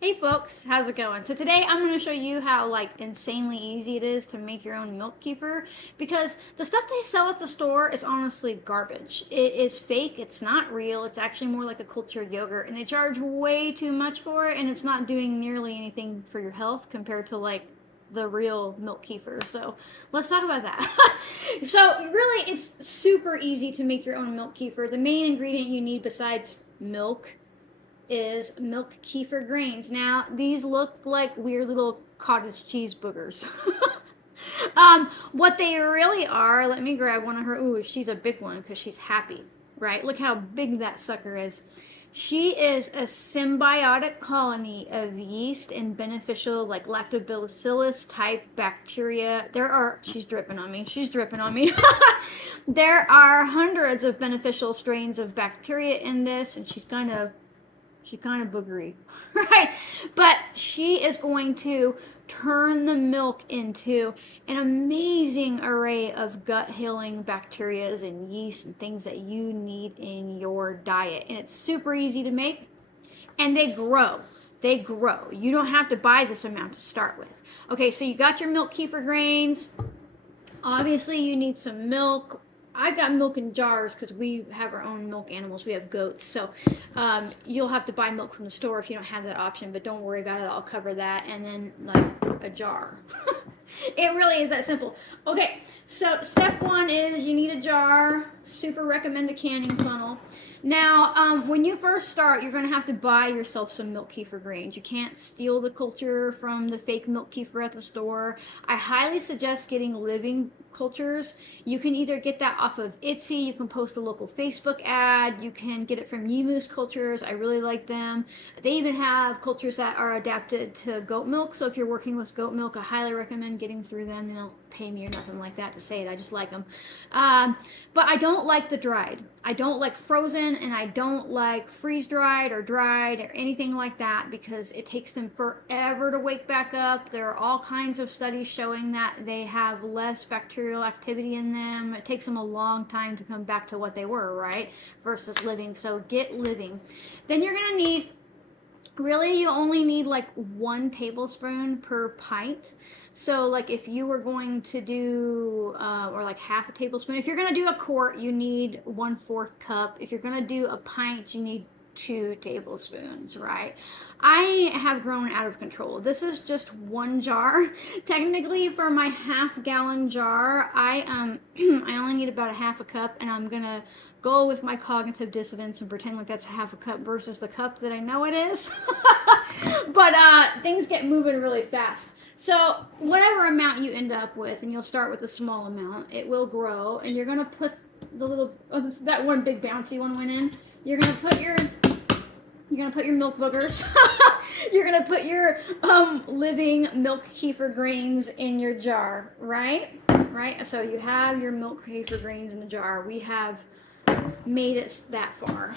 Hey folks, how's it going? So today I'm going to show you how insanely easy it is to make your own milk kefir, because the stuff they sell at the store is honestly garbage. It is fake, it's not real, it's actually more like a cultured yogurt, and they charge way too much for it, and it's not doing nearly anything for your health compared to the real milk kefir. So let's talk about that. So really it's super easy to make your own milk kefir. The main ingredient you need besides milk is milk kefir grains. Now, these look like weird little cottage cheese boogers. What they really are, let me grab one of her. Ooh, she's a big one because she's happy, right? Look how big that sucker is. She is a symbiotic colony of yeast and beneficial, like lactobacillus type bacteria. She's dripping on me. She's dripping on me. There are hundreds of beneficial strains of bacteria in this, and she's kind of boogery, right? But she is going to turn the milk into an amazing array of gut healing bacterias and yeast and things that you need in your diet. And it's super easy to make, and they grow. They grow. You don't have to buy this amount to start with. Okay, so you got your milk kefir grains. Obviously, you need some milk. I got milk in jars because we have our own milk animals. We have goats. So you'll have to buy milk from the store if you don't have that option, but don't worry about it. I'll cover that. And then a jar. It really is that simple. Okay, so step one is you need a jar. Super recommend a canning funnel. Now, when you first start, you're going to have to buy yourself some milk kefir grains. You can't steal the culture from the fake milk kefir at the store. I highly suggest getting living cultures. You can either get that off of Etsy, you can post a local Facebook ad, you can get it from Moose Cultures. I really like them. They even have cultures that are adapted to goat milk, so if you're working with goat milk, I highly recommend getting through them. They don't pay me or nothing like that to say it. I just like them. But I don't like the dried. I don't like frozen, and I don't like freeze dried or dried or anything like that because it takes them forever to wake back up. There are all kinds of studies showing that they have less bacterial activity in them. It takes them a long time to come back to what they were, right? Versus living. So get living. Then you're going to need, really, you only need like 1 tablespoon per pint. So like if you were going to do, or like half a tablespoon, if you're going to do a quart, you need 1/4 cup. If you're going to do a pint, you need 2 tablespoons, right? I have grown out of control. This is just 1 jar. Technically, for my half-gallon jar, I I only need about a half a cup, and I'm gonna go with my cognitive dissonance and pretend like that's half a cup versus the cup that I know it is. But things get moving really fast. So whatever amount you end up with, and you'll start with a small amount, it will grow, and you're gonna put the little that one big bouncy one went in. You're gonna put your milk boogers. You're gonna put your living milk kefir grains in your jar, right? Right. So you have your milk kefir grains in the jar. We have made it that far,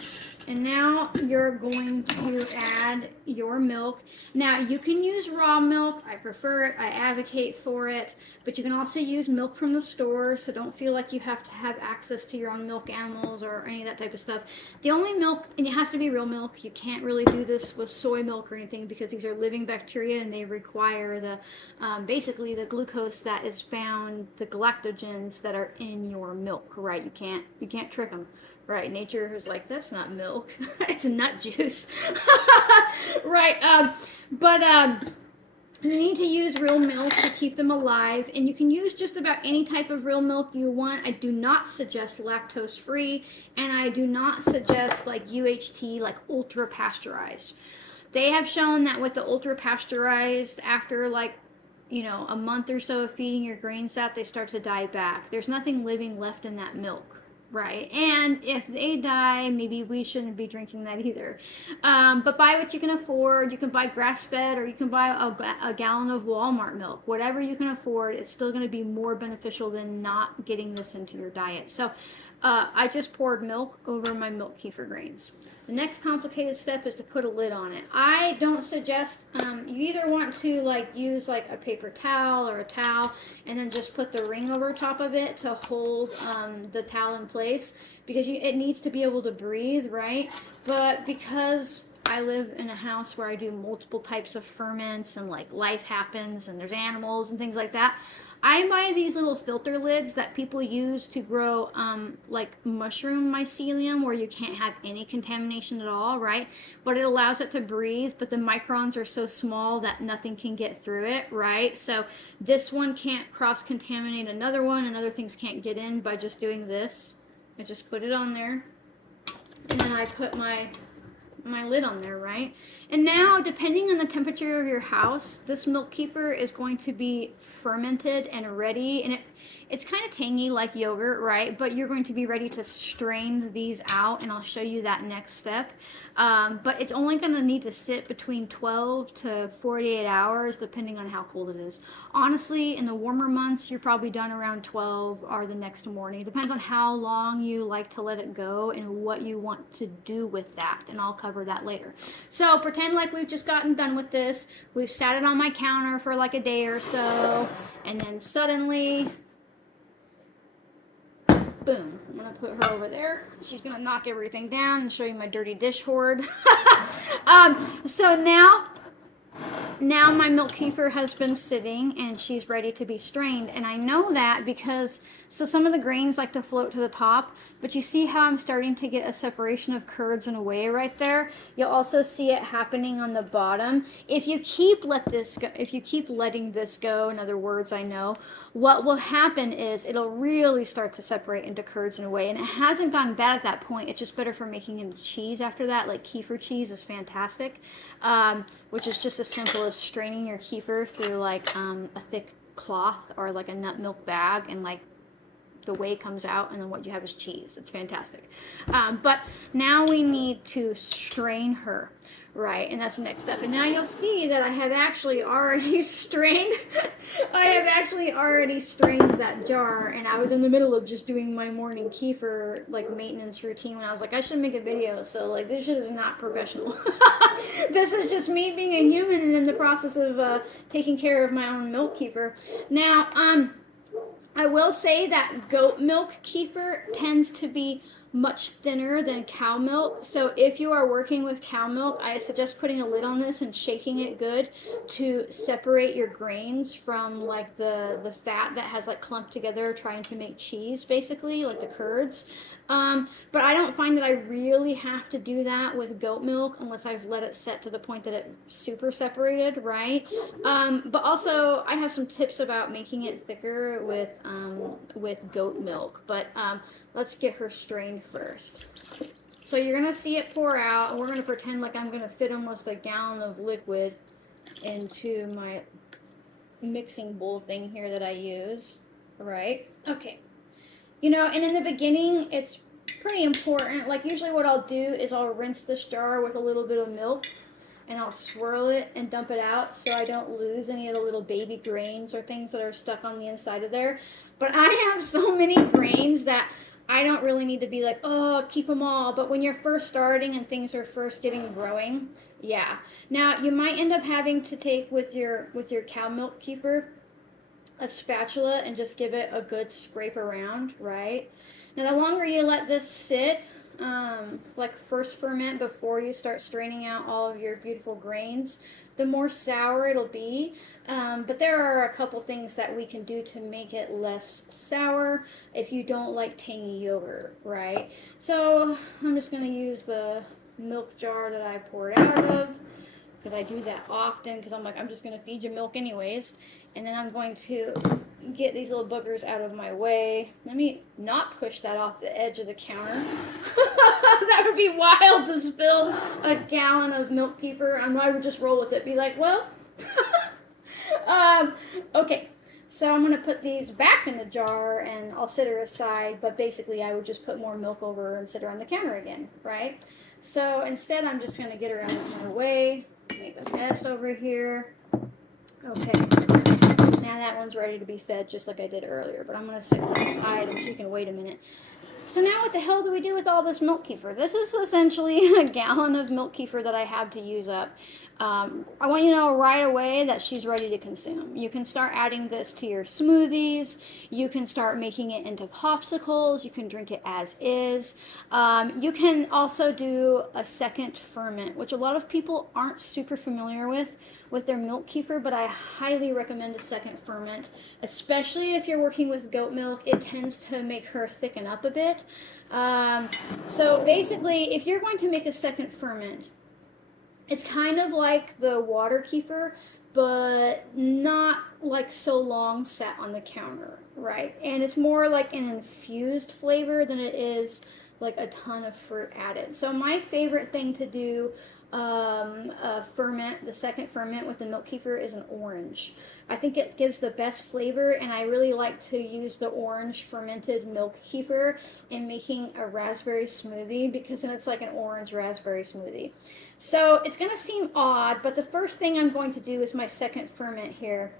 and now you're going to add your milk. Now you can use raw milk. I prefer it. I advocate for it, but you can also use milk from the store, so don't feel like you have to have access to your own milk animals or any of that type of stuff. The only milk, and it has to be real milk. You can't really do this with soy milk or anything because these are living bacteria and they require the basically the glucose that is found, the galactogens that are in your milk, right? You can't trick them. Right, nature is like, that's not milk, it's nut juice. Right, you need to use real milk to keep them alive, and you can use just about any type of real milk you want. I do not suggest lactose free, and I do not suggest like UHT, like ultra pasteurized. They have shown that with the ultra pasteurized, after a month or so of feeding your grains that, they start to die back. There's nothing living left in that milk. Right, and if they die, maybe we shouldn't be drinking that either. But buy what you can afford. You can buy grass-fed, or you can buy a gallon of Walmart milk. Whatever you can afford, it's still going to be more beneficial than not getting this into your diet. So I just poured milk over my milk kefir grains. The next complicated step is to put a lid on it. I don't suggest, you either want to use a paper towel or a towel and then just put the ring over top of it to hold the towel in place, because it needs to be able to breathe, right? But because I live in a house where I do multiple types of ferments and like life happens and there's animals and things like that. I buy these little filter lids that people use to grow like mushroom mycelium where you can't have any contamination at all, right? But it allows it to breathe, but the microns are so small that nothing can get through it, right? So this one can't cross-contaminate another one and other things can't get in by just doing this. I just put it on there and then I put my lid on there, right? And now, depending on the temperature of your house, this milk kefir is going to be fermented and ready. And it's kind of tangy like yogurt, right? But you're going to be ready to strain these out, and I'll show you that next step. But it's only going to need to sit between 12 to 48 hours, depending on how cold it is. Honestly, in the warmer months, you're probably done around 12 or the next morning. It depends on how long you like to let it go and what you want to do with that, and I'll cover that later. So pretend like we've just gotten done with this. We've sat it on my counter for like a day or so, and then suddenly, boom, I'm gonna put her over there. She's gonna knock everything down and show you my dirty dish hoard. So now my milk kefir has been sitting and she's ready to be strained, and I know that because some of the grains like to float to the top, but you see how I'm starting to get a separation of curds and whey right there. You'll also see it happening on the bottom. If you keep letting this go, in other words, I know what will happen is it'll really start to separate into curds and whey, and it hasn't gotten bad at that point. It's just better for making into cheese after that. Like kefir cheese is fantastic, which is just as simple as straining your kefir through like a thick cloth or like a nut milk bag, and like the whey comes out, and then what you have is cheese. It's fantastic. But now we need to strain her, right? And that's the next step. And now you'll see that I have actually already strained. I have actually already strained that jar, and I was in the middle of just doing my morning kefir like maintenance routine when I was like, I should make a video. So like, this shit is not professional. This is just me being a human and in the process of taking care of my own milk kefir. Now, I will say that goat milk kefir tends to be much thinner than cow milk. So if you are working with cow milk, I suggest putting a lid on this and shaking it good to separate your grains from like the fat that has like clumped together trying to make cheese, basically, like the curds. But I don't find that I really have to do that with goat milk unless I've let it set to the point that it's super separated, right? But also I have some tips about making it thicker with goat milk. But let's get her strained first. So you're gonna see it pour out, and we're gonna pretend like I'm gonna fit almost a gallon of liquid into my mixing bowl thing here that I use, right? Okay. You know, and in the beginning, it's pretty important. Like usually what I'll do is I'll rinse this jar with a little bit of milk, and I'll swirl it and dump it out so I don't lose any of the little baby grains or things that are stuck on the inside of there. But I have so many grains that I don't really need to be like, oh, keep them all. But when you're first starting and things are first growing, yeah. Now you might end up having to take with your cow milk kefir a spatula and just give it a good scrape around, right? Now the longer you let this sit, like first ferment before you start straining out all of your beautiful grains, the more sour it'll be. But there are a couple things that we can do to make it less sour if you don't like tangy yogurt, right? So I'm just going to use the milk jar that I poured out of, because I do that often, because I'm like, I'm just going to feed you milk anyways. And then I'm going to get these little boogers out of my way. Let me not push that off the edge of the counter. That would be wild to spill a gallon of milk kefir. I would just roll with it. Be like, well, okay. So I'm going to put these back in the jar and I'll set her aside. But basically I would just put more milk over her and sit her on the counter again, right? So instead I'm just going to get her out of my way. Make a mess over here. Okay. Now that one's ready to be fed just like I did earlier, but I'm going to set one aside and she can wait a minute. So now what the hell do we do with all this milk kefir? This is essentially a gallon of milk kefir that I have to use up. I want you to know right away that she's ready to consume. You can start adding this to your smoothies. You can start making it into popsicles. You can drink it as is. You can also do a second ferment, which a lot of people aren't super familiar with their milk kefir, but I highly recommend a second ferment, especially if you're working with goat milk. It tends to make her thicken up a bit. So basically, if you're going to make a second ferment, it's kind of like the water kefir, but not like so long sat on the counter, right? And it's more like an infused flavor than it is like a ton of fruit added. So my favorite thing to do ferment, the second ferment with the milk kefir, is an orange. I think it gives the best flavor, and I really like to use the orange fermented milk kefir in making a raspberry smoothie, because then it's like an orange raspberry smoothie. So it's going to seem odd, but the first thing I'm going to do is my second ferment here.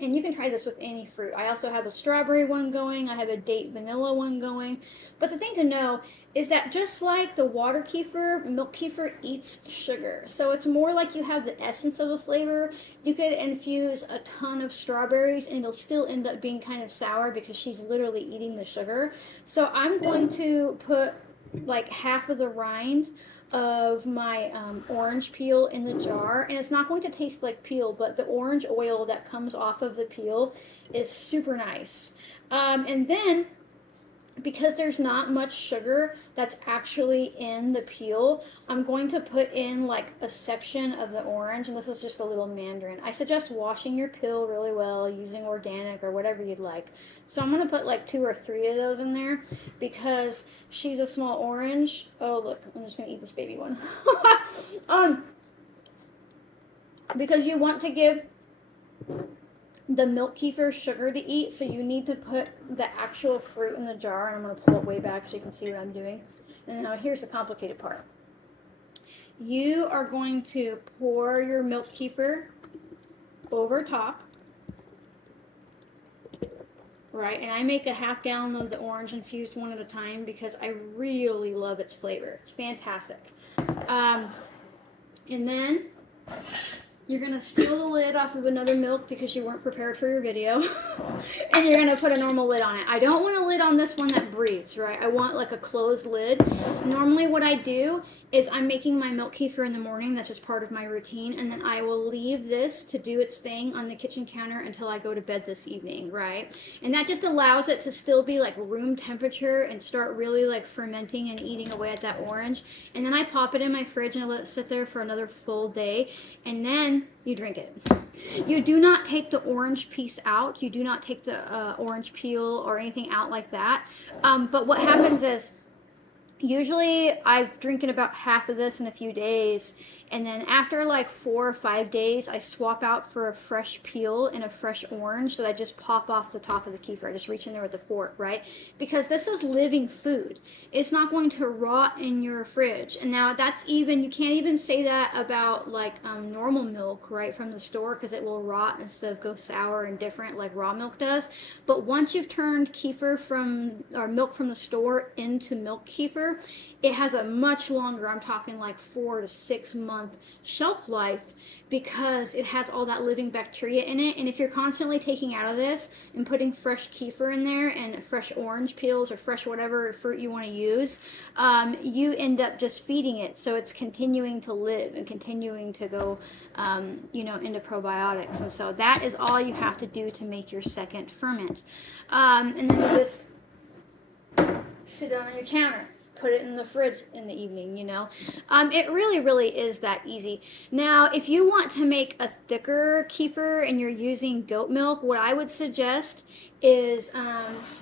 And you can try this with any fruit. I also have a strawberry one going. I have a date vanilla one going. But the thing to know is that just like the water kefir, milk kefir eats sugar. So it's more like you have the essence of a flavor. You could infuse a ton of strawberries and it'll still end up being kind of sour because she's literally eating the sugar. So I'm going to put like half of the rind of my orange peel in the jar, and it's not going to taste like peel, but the orange oil that comes off of the peel is super nice. And then, because there's not much sugar that's actually in the peel, I'm going to put in like a section of the orange, and this is just a little mandarin. I suggest washing your peel really well, using organic or whatever you'd like. So I'm going to put like 2 or 3 of those in there because she's a small orange. Oh, look, I'm just going to eat this baby one. Because you want to give the milk kefir sugar to eat, so you need to put the actual fruit in the jar, and I'm going to pull it way back so you can see what I'm doing. And now here's the complicated part. You are going to pour your milk kefir over top, right? And I make a half gallon of the orange infused one at a time because I really love its flavor. It's fantastic. And then you're going to steal the lid off of another milk because you weren't prepared for your video. And you're going to put a normal lid on it. I don't want a lid on this one that breathes, right? I want like a closed lid. Normally what I do is I'm making my milk kefir in the morning. That's just part of my routine. And then I will leave this to do its thing on the kitchen counter until I go to bed this evening, right? And that just allows it to still be like room temperature and start really like fermenting and eating away at that orange. And then I pop it in my fridge and I let it sit there for another full day. And then you drink it. You do not take the orange piece out. You do not take the orange peel or anything out like that. But what happens is, usually I've drinking about half of this in a few days, and then after like 4 or 5 days, I swap out for a fresh peel and a fresh orange that I just pop off the top of the kefir. I just reach in there with a fork, right? Because this is living food. It's not going to rot in your fridge. And now that's even, you can't even say that about like normal milk, right, from the store, because it will rot instead of go sour and different like raw milk does. But once you've turned kefir from, or milk from the store into milk kefir, it has a much longer, I'm talking like 4 to 6 month shelf life, because it has all that living bacteria in it. And if you're constantly taking out of this and putting fresh kefir in there and fresh orange peels or fresh whatever fruit you want to use, you end up just feeding it, so it's continuing to live and continuing to go into probiotics. And so that is all you have to do to make your second ferment. And then you just sit it on your counter, put it in the fridge in the evening, It really, really is that easy. Now, if you want to make a thicker kefir and you're using goat milk, what I would suggest is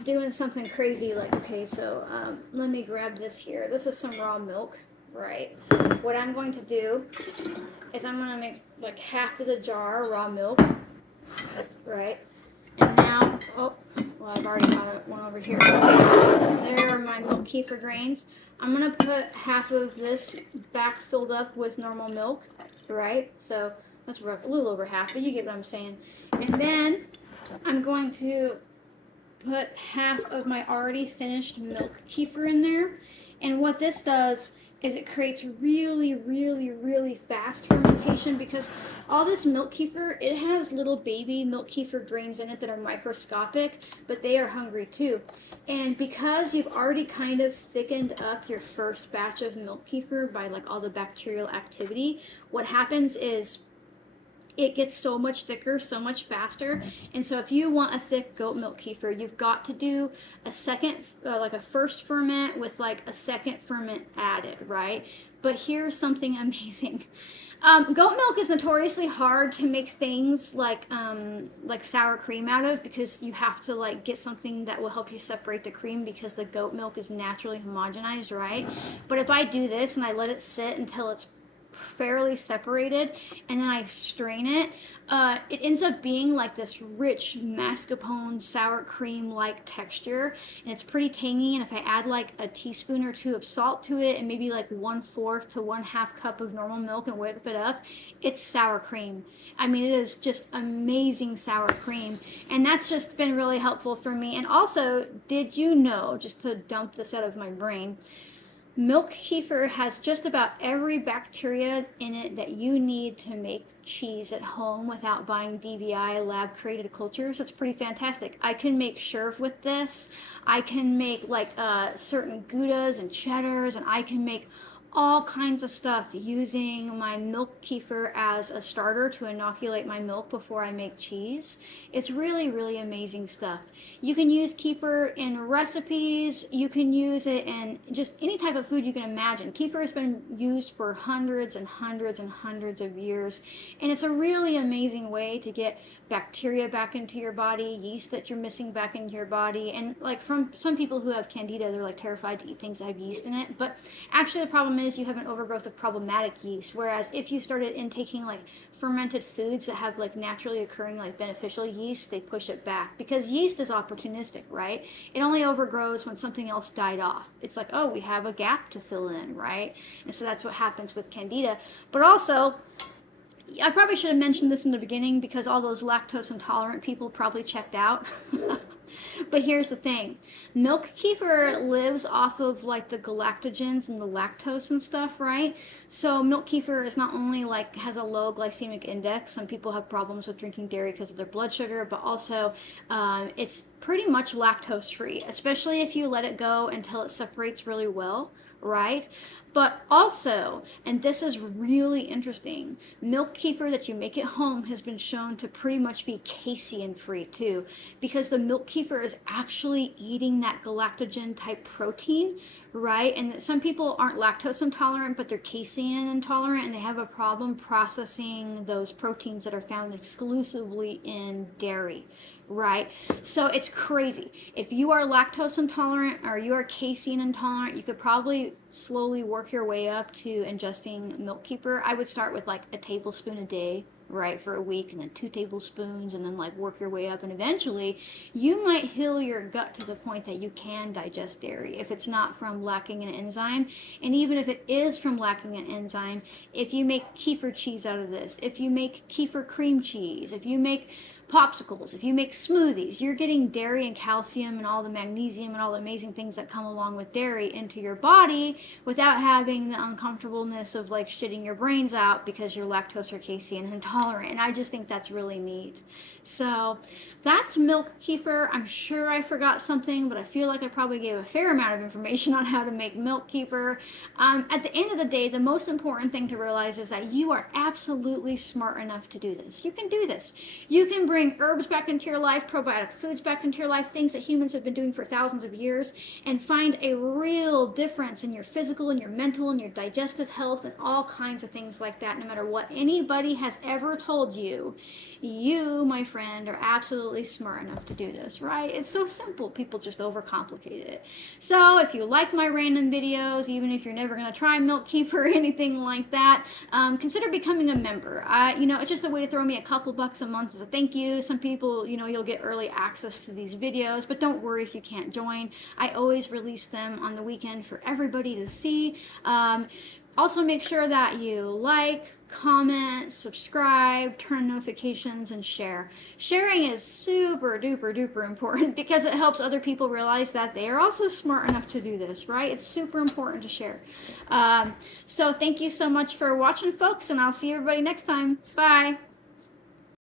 doing something crazy like, okay, so let me grab this here. This is some raw milk, right? What I'm going to do is I'm going to make like half of the jar raw milk, right? And now, well, I've already got one over here. There are my milk kefir grains. I'm going to put half of this back filled up with normal milk, right? So that's rough, a little over half, but you get what I'm saying. And then I'm going to put half of my already finished milk kefir in there. And what this does is it creates really, really, really fast fermentation, because all this milk kefir, it has little baby milk kefir grains in it that are microscopic, but they are hungry too. And because you've already kind of thickened up your first batch of milk kefir by like all the bacterial activity, what happens is it gets so much thicker, so much faster. And so if you want a thick goat milk kefir, you've got to do a second, like a first ferment with like a second ferment added, right? But here's something amazing. Goat milk is notoriously hard to make things like sour cream out of, because you have to like get something that will help you separate the cream, because the goat milk is naturally homogenized, right? But if I do this and I let it sit until it's fairly separated and then I strain it, it ends up being like this rich mascarpone sour cream like texture, and it's pretty tangy. And if I add like a teaspoon or two of salt to it and maybe like 1/4 to 1/2 cup of normal milk and whip it up, it's sour cream. I mean, it is just amazing sour cream, and that's just been really helpful for me. And also, did you know, just to dump this out of my brain, milk kefir has just about every bacteria in it that you need to make cheese at home without buying DVI lab created cultures. It's pretty fantastic. I can make sherv with this. I can make like certain goudas and cheddars, and I can make all kinds of stuff using my milk kefir as a starter to inoculate my milk before I make cheese. It's really, really amazing stuff. You can use kefir in recipes. You can use it in just any type of food you can imagine. Kefir has been used for hundreds and hundreds and hundreds of years, and it's a really amazing way to get bacteria back into your body, yeast that you're missing back into your body. And like, from some people who have candida, they're like terrified to eat things that have yeast in it, but actually the problem is you have an overgrowth of problematic yeast. Whereas if you started intaking like fermented foods that have like naturally occurring like beneficial yeast, they push it back, because yeast is opportunistic, right? It only overgrows when something else died off. It's like, oh, we have a gap to fill in, right? And so that's what happens with candida. But also, I probably should have mentioned this in the beginning, because all those lactose intolerant people probably checked out. But here's the thing. Milk kefir lives off of like the galactogens and the lactose and stuff, right? So milk kefir is not only like has a low glycemic index. Some people have problems with drinking dairy because of their blood sugar, but also it's pretty much lactose free, especially if you let it go until it separates really well, right? But also, and this is really interesting, milk kefir that you make at home has been shown to pretty much be casein free too, because the milk kefir is actually eating that galactogen type protein, right? And some people aren't lactose intolerant, but they're casein intolerant, and they have a problem processing those proteins that are found exclusively in dairy, right? So it's crazy. If you are lactose intolerant or you are casein intolerant, you could probably slowly work your way up to ingesting milk kefir. I would start with like a tablespoon a day, right, for a week, and then 2 tablespoons, and then like work your way up, and eventually you might heal your gut to the point that you can digest dairy if it's not from lacking an enzyme. And even if it is from lacking an enzyme, if you make kefir cheese out of this, if you make kefir cream cheese, if you make popsicles, if you make smoothies, you're getting dairy and calcium and all the magnesium and all the amazing things that come along with dairy into your body without having the uncomfortableness of like shitting your brains out because you're lactose or casein intolerant. And I just think that's really neat. So that's milk kefir. I'm sure I forgot something, but I feel like I probably gave a fair amount of information on how to make milk kefir. At the end of the day, the most important thing to realize is that you are absolutely smart enough to do this. You can do this. You can bring herbs back into your life, probiotic foods back into your life, things that humans have been doing for thousands of years, and find a real difference in your physical and your mental and your digestive health and all kinds of things like that. No matter what anybody has ever told you, you, my friend, are absolutely smart enough to do this, right? It's so simple. People just overcomplicate it. So if you like my random videos, even if you're never going to try milk kefir or anything like that, consider becoming a member. It's just a way to throw me a couple bucks a month as a thank you. Some people, you'll get early access to these videos, but don't worry if you can't join. I always release them on the weekend for everybody to see. Also, make sure that you like, comment, subscribe, turn notifications, and share. Sharing is super duper duper important because it helps other people realize that they are also smart enough to do this, right? It's super important to share. So thank you so much for watching, folks, and I'll see everybody next time. Bye.